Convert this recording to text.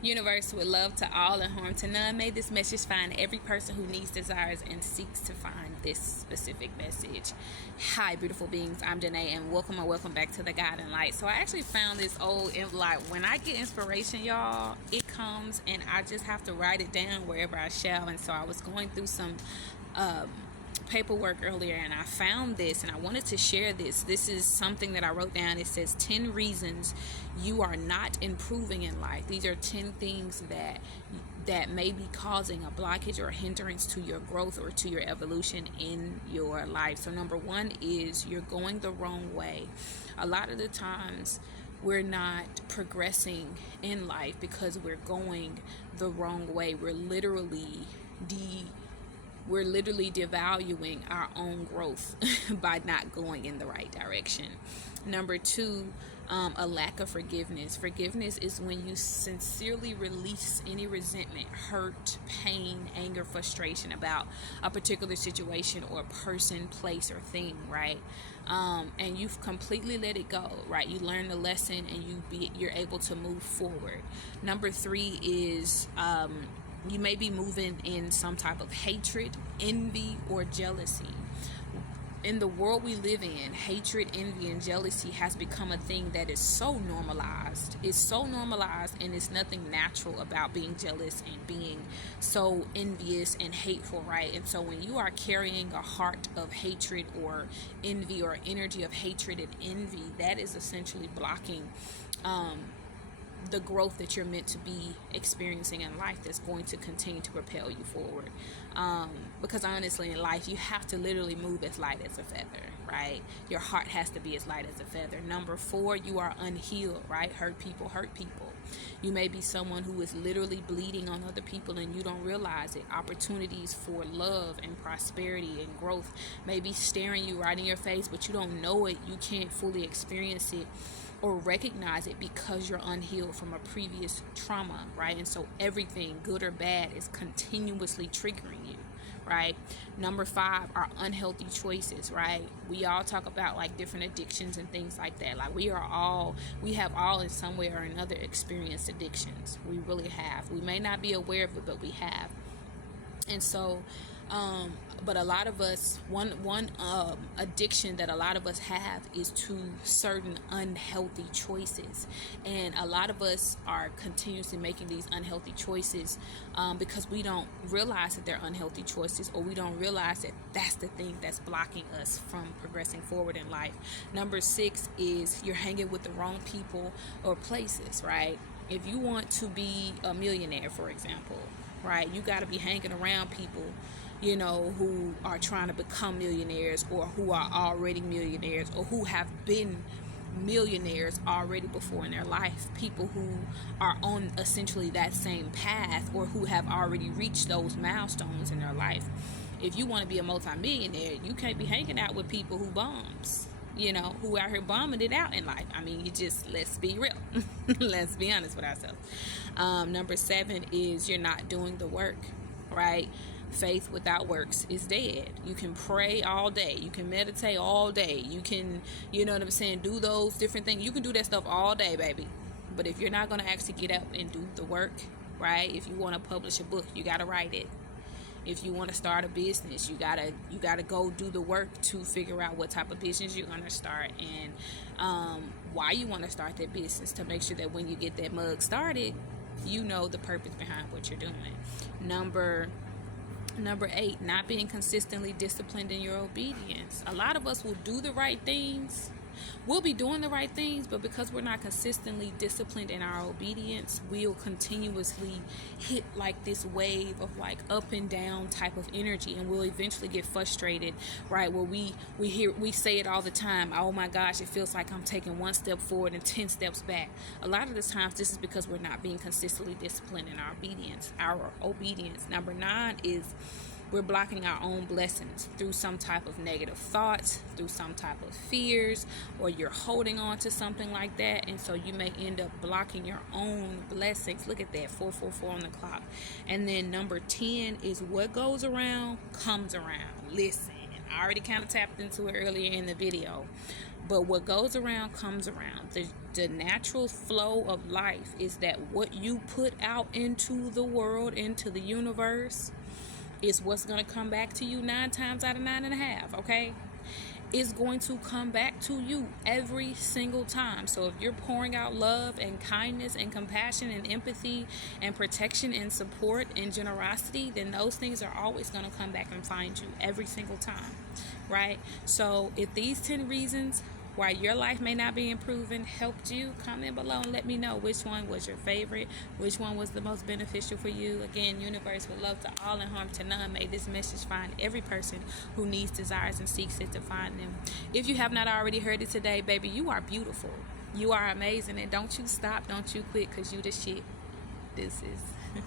Universe, with love to all and harm to none, may this message find every person who needs, desires, and seeks to find this specific message. Hi, beautiful beings. I'm Janae, and welcome back to the Guiding Light. So I actually found this old envelope. When I get inspiration, y'all, it comes and I just have to write it down wherever I shall. And so I was going through some paperwork earlier and I found this and I wanted to share this. This is something that I wrote down. It says 10 reasons you are not improving in life. These are 10 things that may be causing a blockage or a hindrance to your growth or to your evolution in your life. So number one is you're going the wrong way. A lot of the times we're not progressing in life because we're going the wrong way. We're literally devaluing our own growth by not going in the right direction. Number two, a lack of forgiveness. Forgiveness is when you sincerely release any resentment, hurt, pain, anger, frustration about a particular situation or person, place, or thing, right? And you've completely let it go, right? You learn the lesson and you're able to move forward. Number three is you may be moving in some type of hatred, envy, or jealousy. In the world we live in, hatred, envy, and jealousy has become a thing that is so normalized. It's so normalized, and it's nothing natural about being jealous and being so envious and hateful, right? And so when you are carrying a heart of hatred or envy or energy of hatred and envy, that is essentially blocking the growth that you're meant to be experiencing in life that's going to continue to propel you forward. Because honestly, in life, you have to literally move as light as a feather, right? Your heart has to be as light as a feather. Number four, you are unhealed, right? Hurt people. You may be someone who is literally bleeding on other people and you don't realize it. Opportunities for love and prosperity and growth may be staring you right in your face, but you don't know it. You can't fully experience it or recognize it because you're unhealed from a previous trauma, right? And so everything, good or bad, is continuously triggering you, right? Number five are unhealthy choices, right? We all talk about like different addictions and things like that. Like we have all in some way or another experienced addictions. We really have. We may not be aware of it, but we have. And so but a lot of us, one addiction that a lot of us have is to certain unhealthy choices. And a lot of us are continuously making these unhealthy choices because we don't realize that they're unhealthy choices, or we don't realize that that's the thing that's blocking us from progressing forward in life. Number six is you're hanging with the wrong people or places, right? If you want to be a millionaire, for example, right, you got to be hanging around people, who are trying to become millionaires, or who are already millionaires, or who have been millionaires already before in their life. People who are on essentially that same path, or who have already reached those milestones in their life. If you want to be a multimillionaire, you can't be hanging out with people who bombs, who out here bombing it out in life. I mean, let's be real. Let's be honest with ourselves. Number seven is you're not doing the work, right? Faith without works is dead. You can pray all day. You can meditate all day. You can, do those different things. You can do that stuff all day, baby. But if you're not going to actually get up and do the work, right? If you want to publish a book, you got to write it. If you want to start a business, you gotta go do the work to figure out what type of business you're gonna start and why you want to start that business, to make sure that when you get that mug started, you know the purpose behind what you're doing. Number eight, not being consistently disciplined in your obedience. A lot of us will do the right things. We'll be doing the right things, but because we're not consistently disciplined in our obedience, we'll continuously hit like this wave of like up and down type of energy, and we'll eventually get frustrated, right? Where we say it all the time. Oh my gosh, it feels like I'm taking one step forward and 10 steps back. A lot of the times this is because we're not being consistently disciplined in our obedience. Number nine is we're blocking our own blessings through some type of negative thoughts, through some type of fears, or you're holding on to something like that. And so you may end up blocking your own blessings. Look at that, 444 on the clock. And then number 10 is what goes around comes around. Listen, I already kind of tapped into it earlier in the video. But what goes around comes around. The natural flow of life is that what you put out into the world, into the universe, is what's going to come back to you 9 times out of 9.5, okay? Is going to come back to you every single time. So if you're pouring out love and kindness and compassion and empathy and protection and support and generosity, then those things are always going to come back and find you every single time, right? So if these 10 reasons why your life may not be improving helped you, comment below and let me know which one was your favorite, which one was the most beneficial for you. Again, universe would love to all and harm to none. May this message find every person who needs, desires, and seeks it to find them. If you have not already heard it today, baby, you are beautiful. You are amazing. And don't you stop, don't you quit, because you the shit. This is